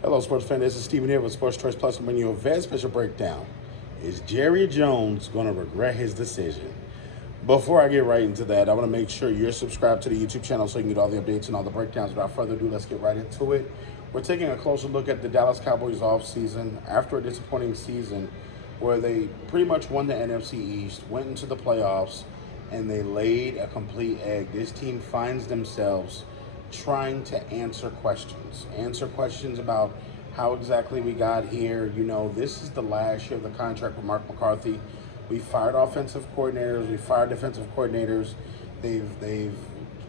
Hello, sports fan. This is Stephen here with Sports Choice Plus. I'm bringing you a very special breakdown. Is Jerry Jones going to regret his decision? Before I get right into that, I want to make sure you're subscribed to the YouTube channel so you can get all the updates and all the breakdowns. Without further ado, let's get right into it. We're taking a closer look at the Dallas Cowboys offseason after a disappointing season where they pretty much won the NFC East, went into the playoffs, and they laid a complete egg. This team finds themselves trying to answer questions about how exactly we got here. You know, this is the last year of the contract with Mark McCarthy. We fired offensive coordinators, we fired defensive coordinators. They've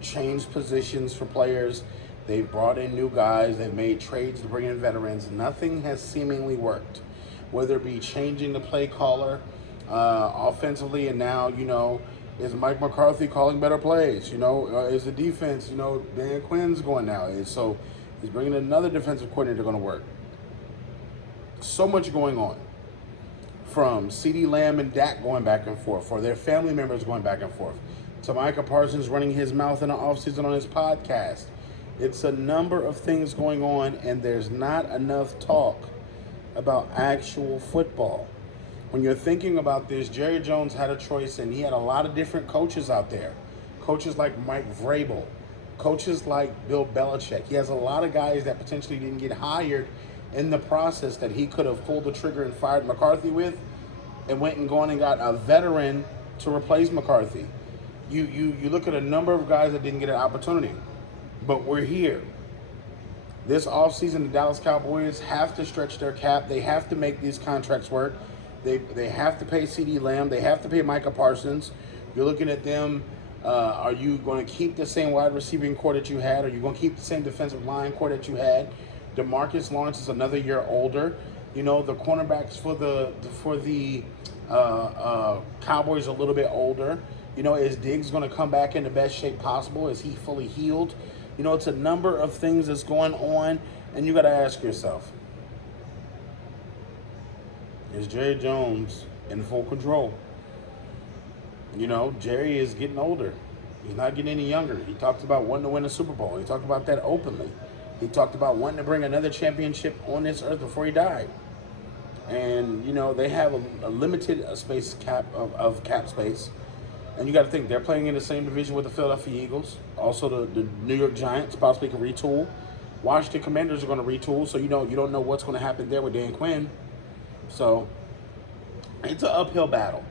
changed positions for players. They've brought in new guys. They've made trades to bring in veterans. Nothing has seemingly worked, whether it be changing the play caller offensively, and now, you know, is Mike McCarthy calling better plays? You know, is the defense, you know, Dan Quinn's going now. So he's bringing in another defensive coordinator going to work. So much going on. From CeeDee Lamb and Dak going back and forth, or their family members going back and forth, to Micah Parsons running his mouth in the offseason on his podcast. It's a number of things going on, and there's not enough talk about actual football. When you're thinking about this, Jerry Jones had a choice, and he had a lot of different coaches out there. Coaches like Mike Vrabel, coaches like Bill Belichick. He has a lot of guys that potentially didn't get hired in the process that he could have pulled the trigger and fired McCarthy with, and went and gone and got a veteran to replace McCarthy. You look at a number of guys that didn't get an opportunity, but we're here. This offseason, the Dallas Cowboys have to stretch their cap. They have to make these contracts work. They have to pay CeeDee Lamb. They have to pay Micah Parsons. You're looking at them. Are you going to keep the same wide receiving core that you had? Are you going to keep the same defensive line core that you had? DeMarcus Lawrence is another year older. You know, the cornerbacks for the Cowboys are a little bit older. You know, is Diggs going to come back in the best shape possible? Is he fully healed? You know, it's a number of things that's going on, and you got to ask yourself, is Jerry Jones in full control? You know, Jerry is getting older. He's not getting any younger. He talked about wanting to win a Super Bowl. He talked about that openly. He talked about wanting to bring another championship on this earth before he died. And, you know, they have a limited space cap of cap space. And you got to think, they're playing in the same division with the Philadelphia Eagles. Also, the New York Giants possibly can retool. Washington Commanders are going to retool. So, you don't know what's going to happen there with Dan Quinn. So, it's an uphill battle.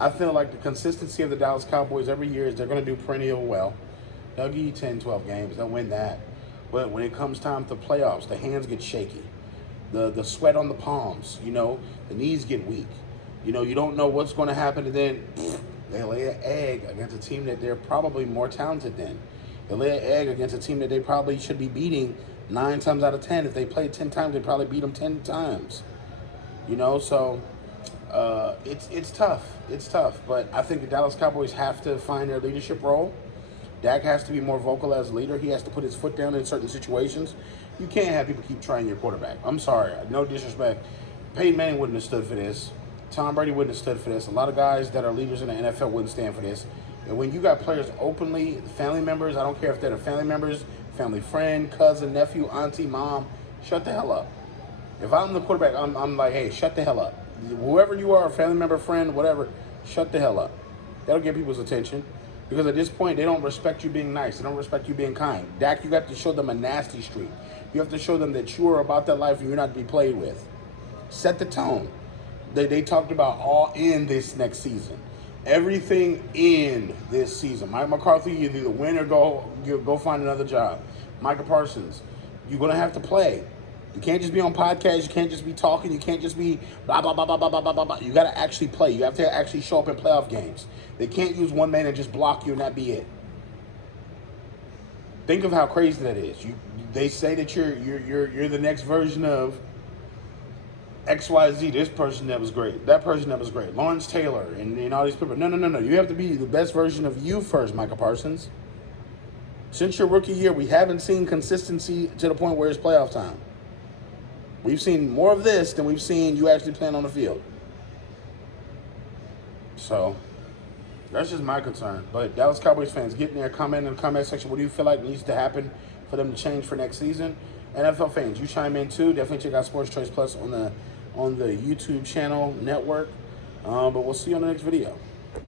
I feel like the consistency of the Dallas Cowboys every year is they're going to do perennial well. They'll give you 10, 12 games. They'll win that. But when it comes time to playoffs, the hands get shaky. The sweat on the palms, you know, the knees get weak. You know, you don't know what's going to happen, and then they lay an egg against a team that they're probably more talented than. They lay an egg against a team that they probably should be beating 9 times out of 10. If they played 10 times, they'd probably beat them 10 times. You know, so it's tough. It's tough. But I think the Dallas Cowboys have to find their leadership role. Dak has to be more vocal as a leader. He has to put his foot down in certain situations. You can't have people keep trying your quarterback. I'm sorry. No disrespect. Peyton Manning wouldn't have stood for this. Tom Brady wouldn't have stood for this. A lot of guys that are leaders in the NFL wouldn't stand for this. And when you got players openly, family members, I don't care if they're family members, family friend, cousin, nephew, auntie, mom, shut the hell up. If I'm the quarterback, I'm like, hey, shut the hell up. Whoever you are, family member, friend, whatever, shut the hell up. That'll get people's attention. Because at this point, they don't respect you being nice. They don't respect you being kind. Dak, you got to show them a nasty streak. You have to show them that you are about that life and you're not to be played with. Set the tone. They talked about all in this next season. Everything in this season. Mike McCarthy, you either win or go find another job. Micah Parsons, you're going to have to play. You can't just be on podcasts. You can't just be talking. You can't just be blah, blah, blah, blah, blah, blah, blah, blah. You got to actually play. You have to actually show up in playoff games. They can't use one man and just block you and that be it. Think of how crazy that is. They say that you're the next version of XYZ. This person that was great. That person that was great. Lawrence Taylor and all these people. No. You have to be the best version of you first, Micah Parsons. Since your rookie year, we haven't seen consistency to the point where it's playoff time. We've seen more of this than we've seen you actually playing on the field. So, that's just my concern. But Dallas Cowboys fans, get in there, comment in the comment section. What do you feel like needs to happen for them to change for next season? NFL fans, you chime in too. Definitely check out Sports Choice Plus on the YouTube channel network. But we'll see you on the next video.